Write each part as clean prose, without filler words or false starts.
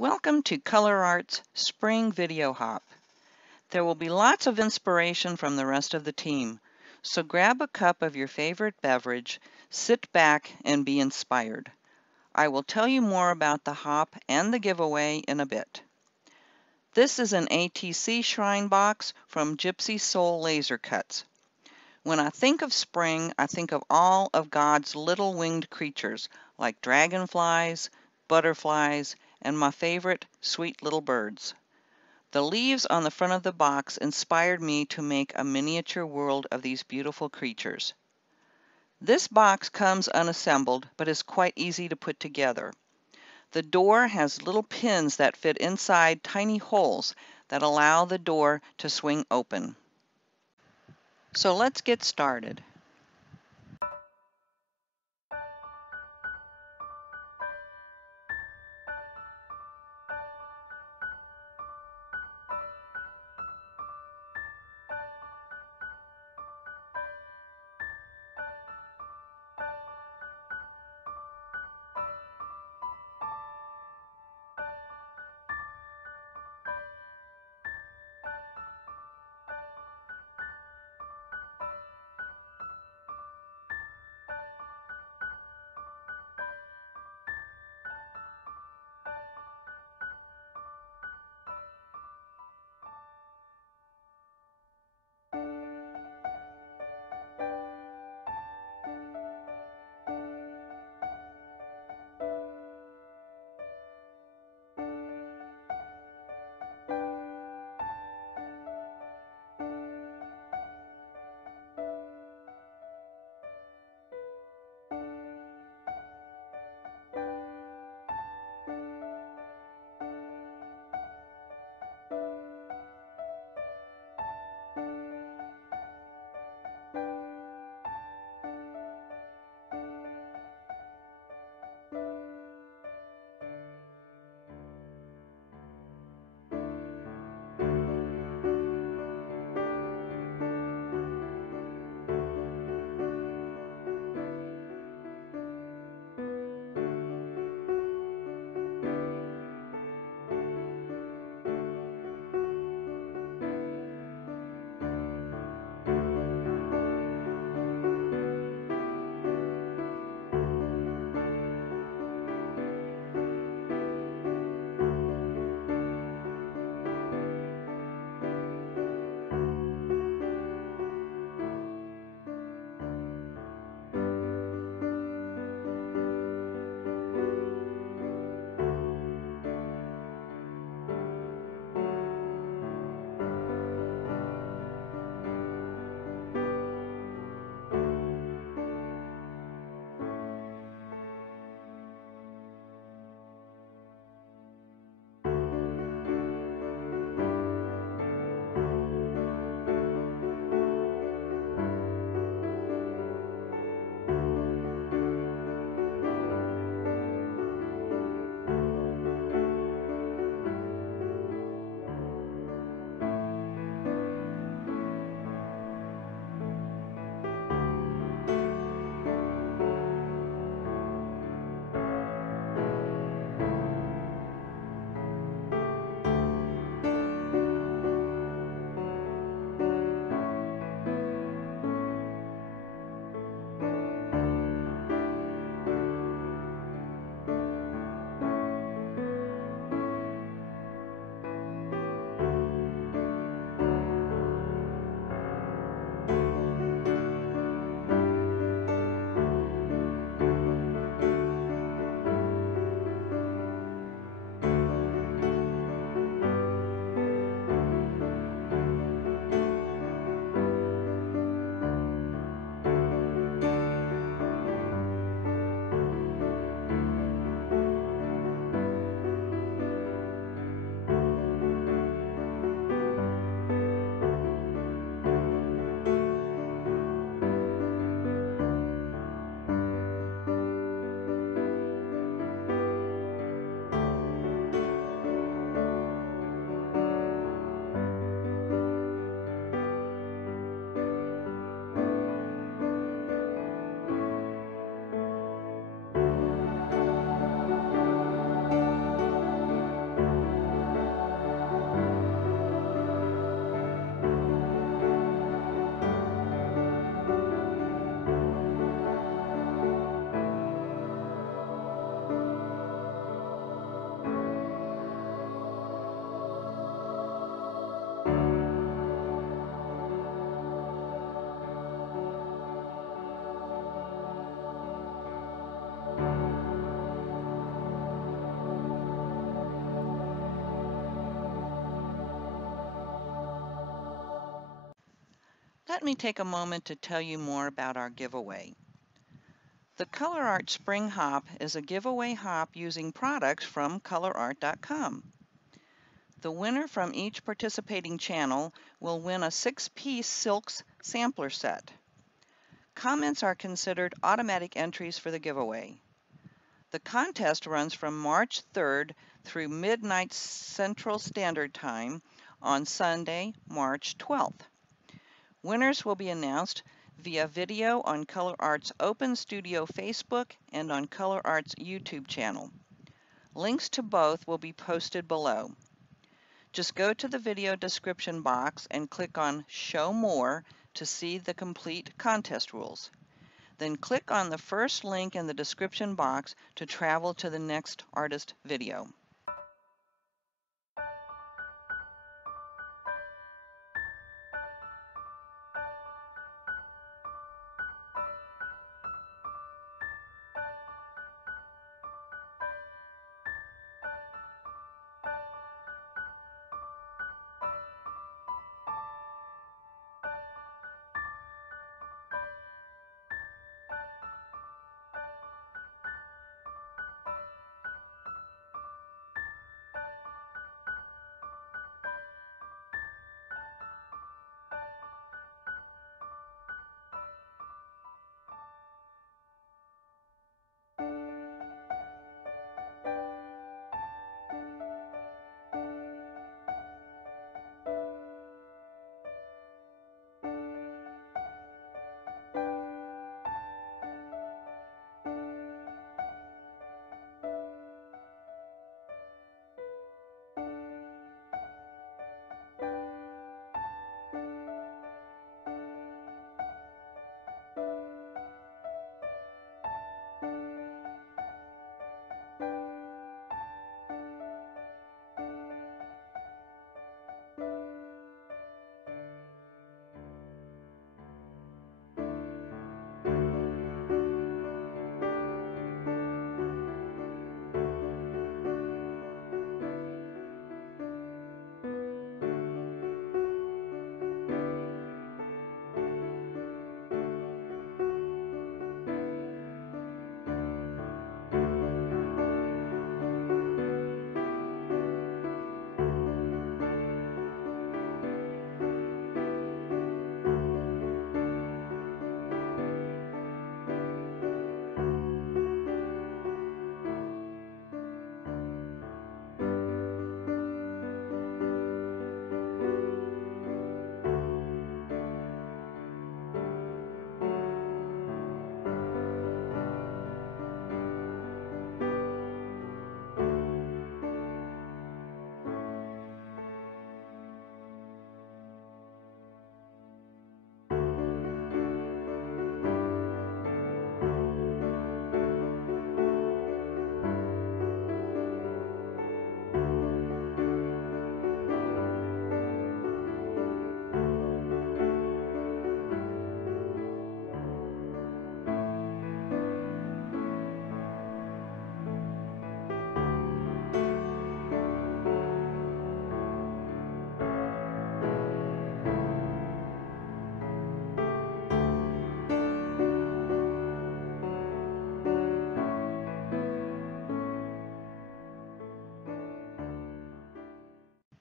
Welcome to ColourArte's Spring Video Hop. There will be lots of inspiration from the rest of the team, so grab a cup of your favorite beverage, sit back, and be inspired. I will tell you more about the hop and the giveaway in a bit. This is an ATC shrine box from Gypsy Soul Laser Cuts. When I think of spring, I think of all of God's little winged creatures like dragonflies, butterflies, and my favorite, sweet little birds. The leaves on the front of the box inspired me to make a miniature world of these beautiful creatures. This box comes unassembled, but is quite easy to put together. The door has little pins that fit inside tiny holes that allow the door to swing open. So let's get started. Let me take a moment to tell you more about our giveaway. The ColourArte Spring Hop is a giveaway hop using products from ColourArte.com. The winner from each participating channel will win a 6-piece silks sampler set. Comments are considered automatic entries for the giveaway. The contest runs from March 3rd through midnight Central Standard Time on Sunday, March 12th. Winners will be announced via video on ColourArte's Open Studio Facebook and on ColourArte's YouTube channel. Links to both will be posted below. Just go to the video description box and click on Show More to see the complete contest rules. Then click on the first link in the description box to travel to the next artist video.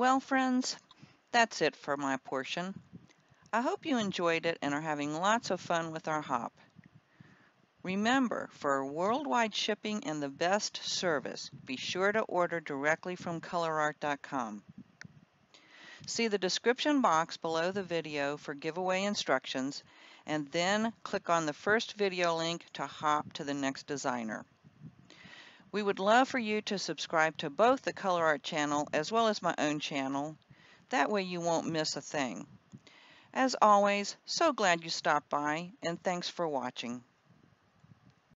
Well, friends, that's it for my portion. I hope you enjoyed it and are having lots of fun with our hop. Remember, for worldwide shipping and the best service, be sure to order directly from ColourArte.com. See the description box below the video for giveaway instructions, and then click on the first video link to hop to the next designer. We would love for you to subscribe to both the ColourArte channel as well as my own channel. That way you won't miss a thing. As always, so glad you stopped by, and thanks for watching.